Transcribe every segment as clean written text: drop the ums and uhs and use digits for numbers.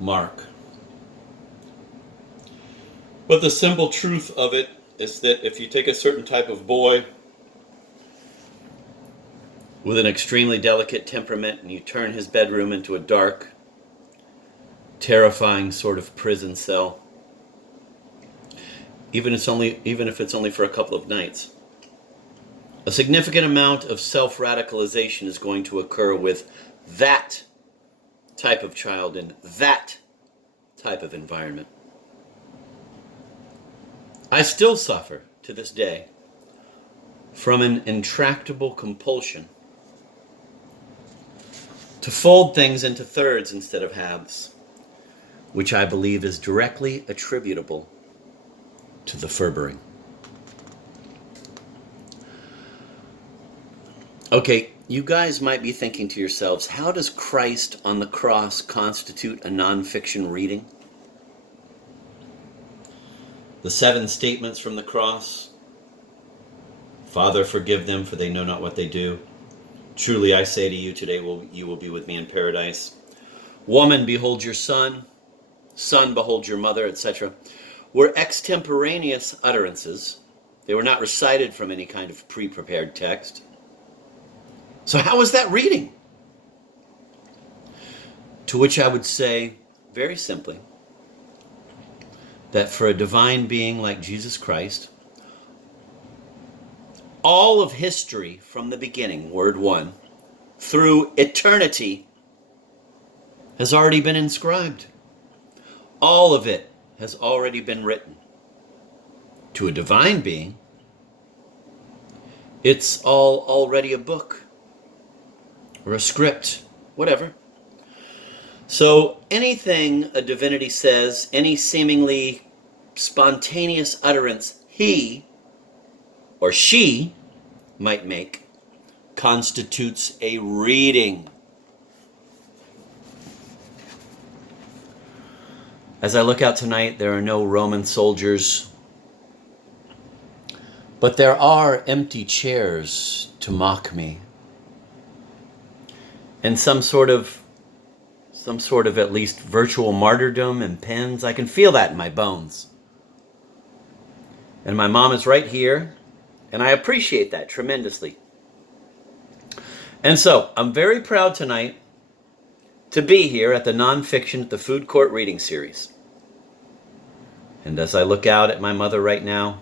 mark. But the simple truth of it is that if you take a certain type of boy with an extremely delicate temperament and you turn his bedroom into a dark, terrifying sort of prison cell, even if it's only for a couple of nights, a significant amount of self-radicalization is going to occur with that type of child in that type of environment. I still suffer to this day from an intractable compulsion to fold things into thirds instead of halves, which I believe is directly attributable to the Furbering. Okay, you guys might be thinking to yourselves, how does Christ on the cross constitute a nonfiction reading? The 7 statements from the cross: Father, forgive them, for they know not what they do. Truly I say to you, today you will be with me in paradise. Woman, behold your son. Son, behold your mother, etc. were extemporaneous utterances. They were not recited from any kind of pre-prepared text. So how was that reading? To which I would say, very simply, that for a divine being like Jesus Christ, all of history from the beginning, word 1, through eternity, has already been inscribed. All of it has already been written. To a divine being, it's all already a book or a script, whatever. So anything a divinity says, any seemingly spontaneous utterance he or she might make, constitutes a reading. As I look out tonight, there are no Roman soldiers, but there are empty chairs to mock me, and some sort of at least virtual martyrdom and pens. I can feel that in my bones. And my mom is right here, and I appreciate that tremendously. And so, I'm very proud tonight to be here at the Nonfiction at the Food Court reading series. And as I look out at my mother right now,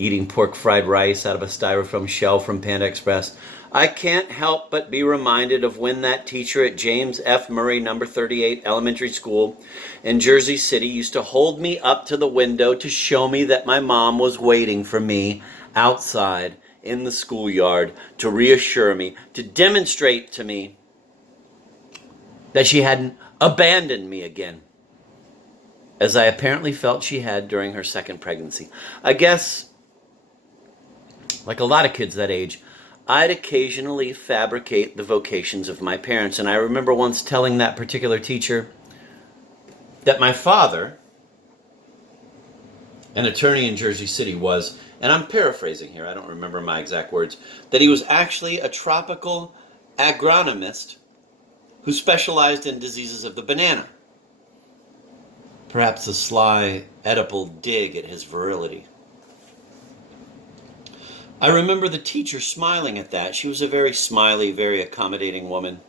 eating pork fried rice out of a styrofoam shell from Panda Express, I can't help but be reminded of when that teacher at James F. Murray No. 38 Elementary School in Jersey City used to hold me up to the window to show me that my mom was waiting for me outside in the schoolyard, to reassure me, to demonstrate to me that she hadn't abandoned me again, as I apparently felt she had during her second pregnancy. I guess, like a lot of kids that age, I'd occasionally fabricate the vocations of my parents. And I remember once telling that particular teacher that my father, an attorney in Jersey City, was, and I'm paraphrasing here, I don't remember my exact words, that he was actually a tropical agronomist who specialized in diseases of the banana. Perhaps a sly Oedipal dig at his virility. I remember the teacher smiling at that. She was a very smiley, very accommodating woman.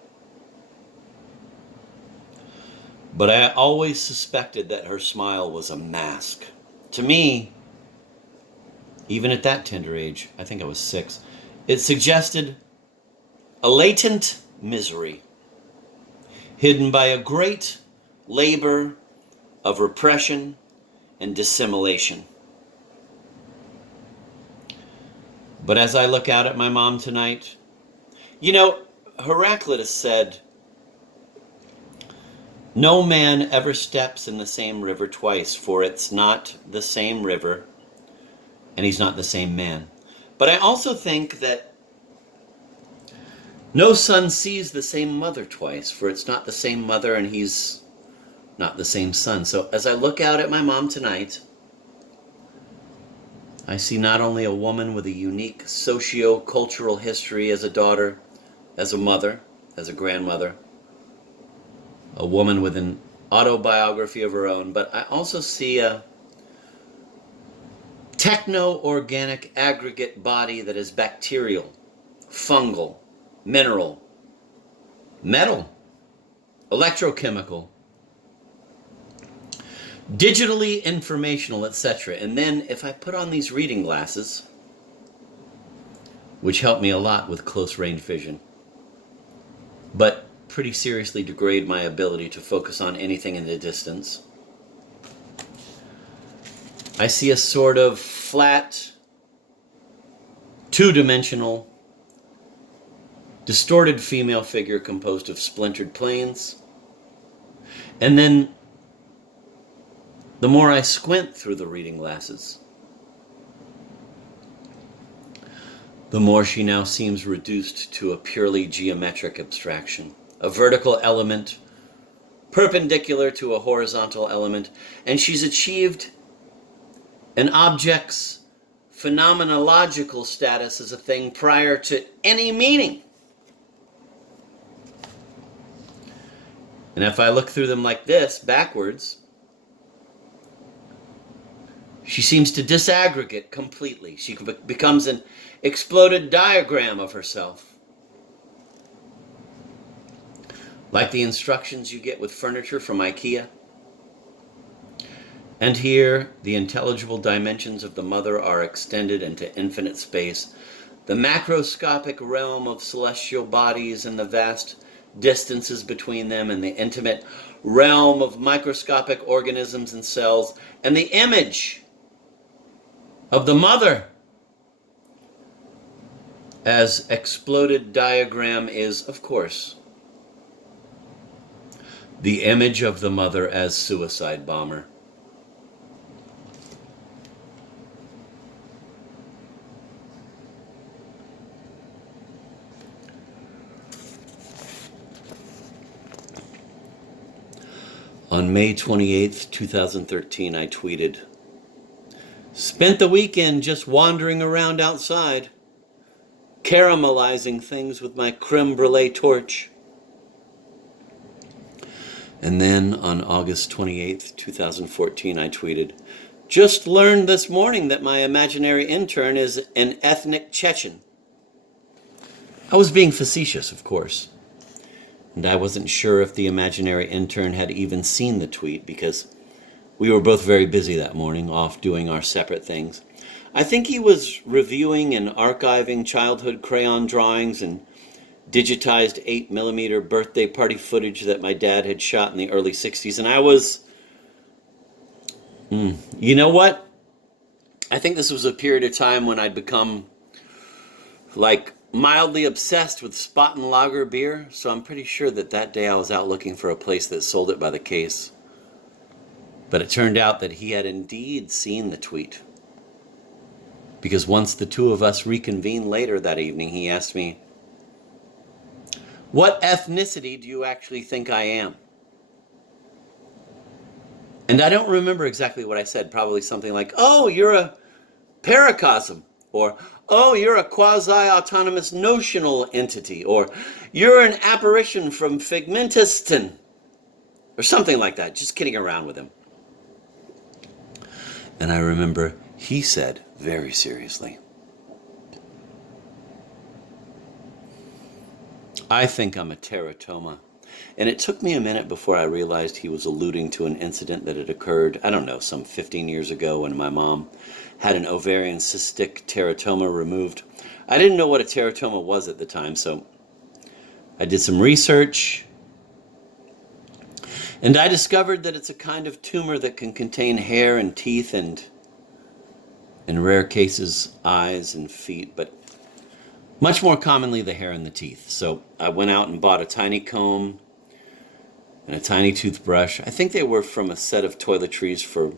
But I always suspected that her smile was a mask. To me, even at that tender age, I think I was 6, it suggested a latent misery hidden by a great labor of repression and dissimulation. But as I look out at my mom tonight, you know, Heraclitus said, "No man ever steps in the same river twice, for it's not the same river, and he's not the same man." But I also think that no son sees the same mother twice, for it's not the same mother, and he's not the same son. So as I look out at my mom tonight, I see not only a woman with a unique socio-cultural history as a daughter, as a mother, as a grandmother, a woman with an autobiography of her own, but I also see a techno-organic aggregate body that is bacterial, fungal, mineral, metal, electrochemical, digitally informational, etc. And then if I put on these reading glasses, which help me a lot with close-range vision, but pretty seriously degrade my ability to focus on anything in the distance, I see a sort of flat, two-dimensional, distorted female figure composed of splintered planes. And then, the more I squint through the reading glasses, the more she now seems reduced to a purely geometric abstraction, a vertical element perpendicular to a horizontal element, and she's achieved an object's phenomenological status as a thing prior to any meaning. And if I look through them like this, backwards, she seems to disaggregate completely. She becomes an exploded diagram of herself. Like the instructions you get with furniture from IKEA. And here, the intelligible dimensions of the mother are extended into infinite space. The macroscopic realm of celestial bodies and the vast distances between them, and the intimate realm of microscopic organisms and cells, and the image of the mother as exploded diagram is, of course, the image of the mother as suicide bomber. On May 28th, 2013, I tweeted, "Spent the weekend just wandering around outside, caramelizing things with my creme brulee torch." And then on August 28th, 2014, I tweeted, "Just learned this morning that my imaginary intern is an ethnic Chechen." I was being facetious, of course. And I wasn't sure if the imaginary intern had even seen the tweet because we were both very busy that morning, off doing our separate things. I think he was reviewing and archiving childhood crayon drawings and digitized 8mm birthday party footage that my dad had shot in the early 60s. And I was, you know what? I think this was a period of time when I'd become like mildly obsessed with Spaten lager beer, so I'm pretty sure that that day I was out looking for a place that sold it by the case. But it turned out that he had indeed seen the tweet. Because once the two of us reconvened later that evening, he asked me, "What ethnicity do you actually think I am?" And I don't remember exactly what I said, probably something like, "Oh, you're a paracosm," or "Oh, you're a quasi-autonomous notional entity," or "You're an apparition from Figmentiston," or something like that, just kidding around with him. And I remember he said very seriously, "I think I'm a teratoma." And it took me a minute before I realized he was alluding to an incident that had occurred, I don't know, some 15 years ago when my mom had an ovarian cystic teratoma removed. I didn't know what a teratoma was at the time, so I did some research, and I discovered that it's a kind of tumor that can contain hair and teeth and, in rare cases, eyes and feet, but much more commonly the hair and the teeth. So I went out and bought a tiny comb and a tiny toothbrush. I think they were from a set of toiletries for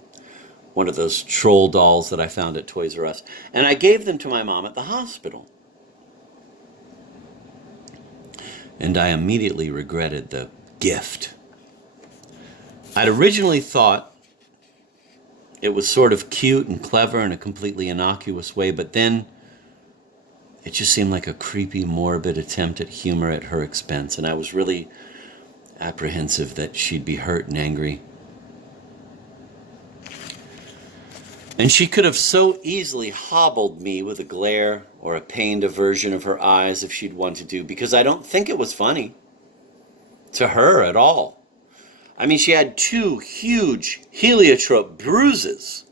one of those troll dolls that I found at Toys R Us. And I gave them to my mom at the hospital. And I immediately regretted the gift. I'd originally thought it was sort of cute and clever in a completely innocuous way, but then it just seemed like a creepy, morbid attempt at humor at her expense. And I was really apprehensive that she'd be hurt and angry. And she could have so easily hobbled me with a glare or a pained aversion of her eyes if she'd wanted to, because I don't think it was funny to her at all. I mean, she had 2 huge heliotrope bruises.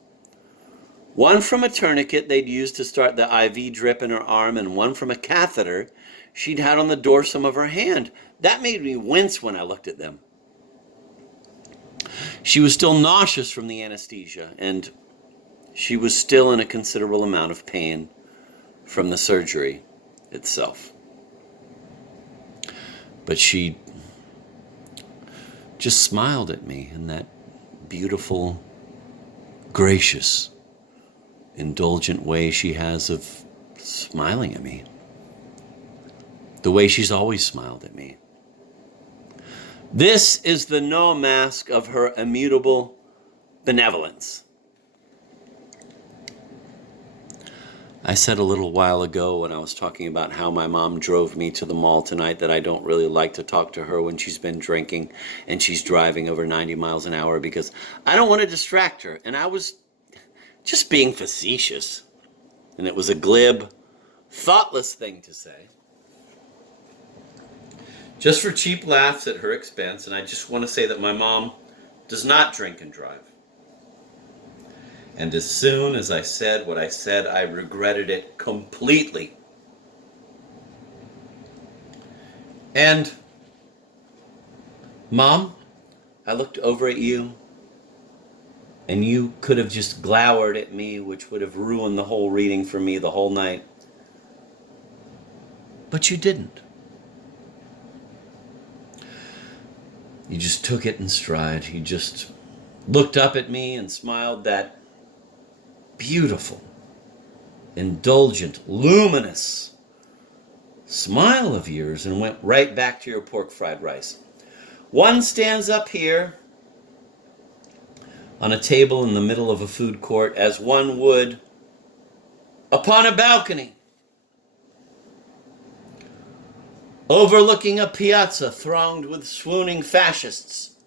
One from a tourniquet they'd used to start the IV drip in her arm, and one from a catheter she'd had on the dorsum of her hand. That made me wince when I looked at them. She was still nauseous from the anesthesia, and she was still in a considerable amount of pain from the surgery itself. But she just smiled at me in that beautiful, gracious, indulgent way she has of smiling at me. The way she's always smiled at me. This is the no mask of her immutable benevolence. I said a little while ago when I was talking about how my mom drove me to the mall tonight that I don't really like to talk to her when she's been drinking and she's driving over 90 miles an hour because I don't want to distract her. And I was just being facetious. And it was a glib, thoughtless thing to say. Just for cheap laughs at her expense. And I just want to say that my mom does not drink and drive. And as soon as I said what I said, I regretted it completely. And, Mom, I looked over at you, and you could have just glowered at me, which would have ruined the whole reading for me the whole night. But you didn't. You just took it in stride. You just looked up at me and smiled that beautiful, indulgent, luminous smile of yours and went right back to your pork fried rice. One stands up here on a table in the middle of a food court as one would upon a balcony, overlooking a piazza thronged with swooning fascists